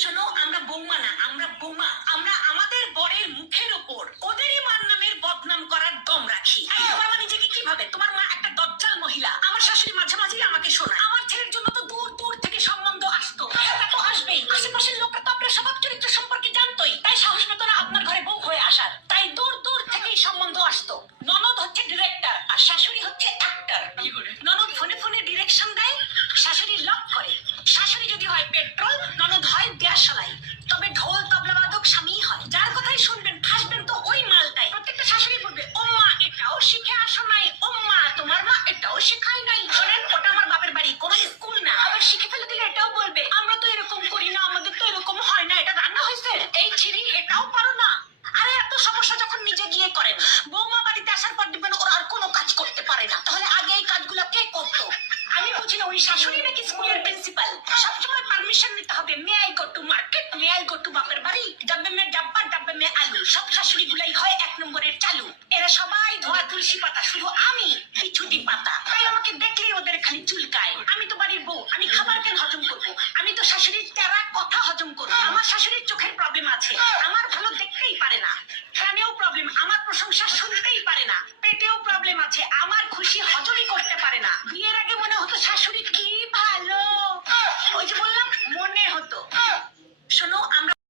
শোনো, আমরা বৌমা না, আমরা বোমা। আমরা আমাদের বরের মুখের ওপর ওদেরই মার নামের বদনাম করার দম রাখি। এই তোমার মা নিজেকে কি ভাবে? তোমার মা একটা দজ্জাল মহিলা। আমার শাশুড়ি মাঝে মাঝেই আমাকে শোনায় আমার ছেলের জন্য তো দূর দূর থেকে সম্বন্ধ আসতো। তা তো আসবেই, আশেপাশের লোকরা তো আপনার স্বভাব চরিত্র সম্পর্কে জানতোই, তাই সাহস পেত না আপনার ঘরে বউ হয়ে আসার। তাই দূর দূর থেকেই সম্বন্ধ আসতো। ননদ হচ্ছে ডিরেক্টর আর শাশুড়ি হচ্ছে অ্যাক্টর। ননদ ফোনে ফোনে ডিরেকশন দেয়, শাশুড়ি লক করে। শাশুড়ি যদি হয় পেট্রোল, ননদ হয় দেশলাই। তবে ঢোল তবলা বাদক স্বামী হয়। যার কথাই শুনবেন খাসবেন তো ওই মালটাই। প্রত্যেকটা শাশুড়ি বলবে, ও মা এটাও শিখে আসো নাই, ও মা তোমার মা এটাও শেখায় নাই। শোনেন, ওটা আমার বাপের বাড়ি, কোনো স্কুল না। আবার শিখে ফেলে দিলে এটাও বলবে, আমরা তো এরকম করি না, আমাদের তো এরকম হয় না, এটা রান্না হয়েছে, এই ছিরি এটাও পারো না। আরে এত সমস্যা যখন নিজে গিয়ে করেন, বৌমা বাড়িতে আসার পর দেখবেন ওরা আর কোনো কাজ করতে পারে না। তাহলে আগে এই কাজগুলো কে করতো? আমি বুঝি না ওই শাশুড়ি নাকি স্কুলের প্রিন্সিপাল। সবসময় পারমিশন নিতে হবে। May I go to market, may I go to বাপের বাড়ি, ডাব্বে মে ডাব্বা, ডাব্বে মে আলু। সব শাশুড়ি গুলাই হয় এক নম্বরের চালু। এরা সবাই ধোয়া তুলসী পাতা, শুধু আমি পিছুটি পাতা। তাই আমাকে দেখলেই ওদের খালি চুলকায়। আমি তো বাড়ির বউ, আমি খাবার কেন হজম করবো? আমি তো শাশুড়ির তেরা কথা হজম করবো। আমার শাশুড়ির চোখের প্রবলেম আছে, আমার ভালো দেখতেই পারে না। কানেও প্রবলেম, আমার প্রশংসা শুনতেই পারে না। পেটেও প্রবলেম আছে, আমার খুশি হজমই করতে পারে না। বিয়ের আগে মনে হতো শাশুড়ি কি ভালো, ওই যে বললাম মনে হতো। শোনো, আমরা